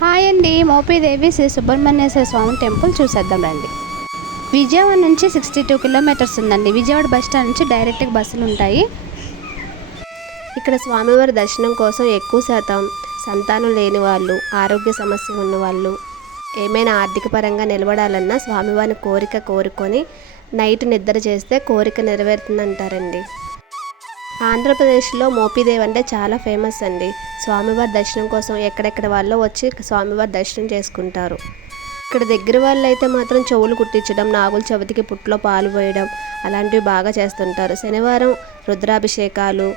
Hi అండి. Mopidevi Shri Subrahmanyeswara Swamy temple చూసేద్దాం రండి. విజయవాడ నుంచి సిక్స్టీ టూ కిలోమీటర్స్ ఉందండి. విజయవాడ బస్ స్టాండ్ నుంచి డైరెక్ట్గా బస్సులు ఉంటాయి. ఇక్కడ స్వామివారి దర్శనం కోసం ఎక్కువ శాతం సంతానం లేని వాళ్ళు ఆరోగ్య సమస్య ఉన్న వాళ్ళు ఏమైనా ఆర్థిక పరంగా నిలబడాలన్నా స్వామివారిని కోరిక కోరుకొని నైట్ నిద్ర చేస్తే కోరిక నెరవేరుతుందంటారండి. ఆంధ్రప్రదేశ్లో మోపిదేవి అంటే చాలా ఫేమస్ అండి. స్వామివారి దర్శనం కోసం ఎక్కడెక్కడ వాళ్ళు వచ్చి స్వామివారి దర్శనం చేసుకుంటారు. ఇక్కడ దగ్గర వాళ్ళు అయితే మాత్రం చెవులు కుట్టించడం నాగుల చవితికి పుట్లో పాలు పోయడం అలాంటివి బాగా చేస్తుంటారు. శనివారం రుద్రాభిషేకాలు.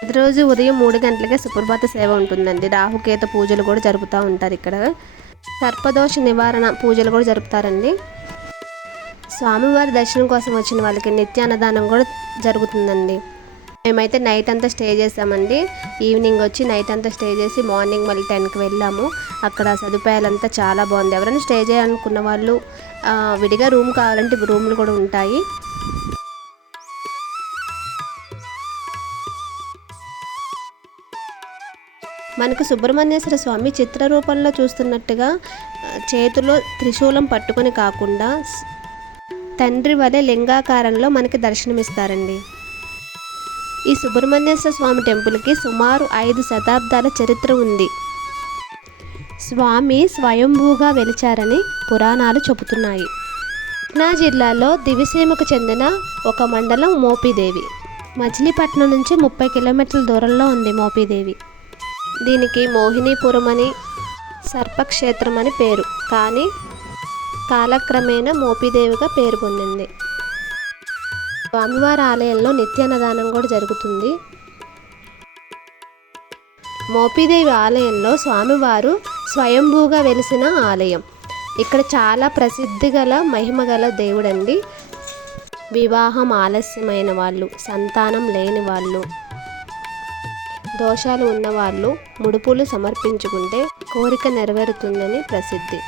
ప్రతిరోజు ఉదయం మూడు గంటలకే సుప్రభాత సేవ ఉంటుందండి. రాహుకేత పూజలు కూడా జరుపుతూ ఉంటారు ఇక్కడ. సర్పదోష నివారణ పూజలు కూడా జరుపుతారండి. స్వామివారి దర్శనం కోసం వచ్చిన వాళ్ళకి నిత్య అన్నదానం కూడా జరుగుతుందండి. మేమైతే నైట్ అంతా స్టే చేసామండి. ఈవినింగ్ వచ్చి నైట్ అంతా స్టే చేసి మార్నింగ్ మళ్ళీ టెన్కి వెళ్ళాము. అక్కడ సదుపాయాలంతా చాలా బాగుంది. ఎవరైనా స్టే చేయాలనుకున్న వాళ్ళు విడిగా రూమ్ కావాలంటే రూమ్లు కూడా ఉంటాయి. మనకు సుబ్రహ్మణ్యేశ్వర స్వామి చిత్ర రూపంలో చూస్తున్నట్టుగా చేతిలో త్రిశూలం పట్టుకొని కాకుండా తండ్రి వలె లింగాకారంలో మనకి దర్శనమిస్తారండి. ఈ సుబ్రహ్మణ్యేశ్వర స్వామి టెంపుల్కి సుమారు ఐదు శతాబ్దాల చరిత్ర ఉంది. స్వామి స్వయంభూగా వెలిచారని పురాణాలు చెబుతున్నాయి. కృష్ణా జిల్లాలో దివిసీమకు చెందిన ఒక మండలం మోపిదేవి. మచిలీపట్నం నుంచి ముప్పై కిలోమీటర్ల దూరంలో ఉంది మోపిదేవి. దీనికి మోహినీపురం అని సర్పక్షేత్రం అని పేరు. కానీ కాలక్రమేణా మోపిదేవిగా పేరు పొందింది. స్వామివారి ఆలయంలో నిత్యాన్నదానం కూడా జరుగుతుంది. మోపిదేవి ఆలయంలో స్వామివారు స్వయంభూగా వెలిసిన ఆలయం. ఇక్కడ చాలా ప్రసిద్ధి గల మహిమ గల దేవుడండి. వివాహం ఆలస్యమైన వాళ్ళు సంతానం లేని వాళ్ళు దోషాలు ఉన్నవాళ్ళు ముడుపులు సమర్పించుకుంటే కోరిక నెరవేరుతుందని ప్రసిద్ధి.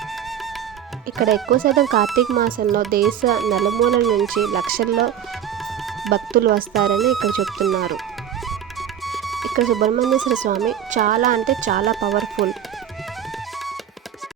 ఇక్కడ ఎక్కువ శాతం కార్తీక మాసంలో దేశ నలుమూలల నుంచి లక్షల్లో భక్తులు వస్తారని ఇక్కడ చెప్తున్నారు. ఇక్కడ సుబ్రహ్మణ్యేశ్వర స్వామి చాలా అంటే చాలా పవర్ఫుల్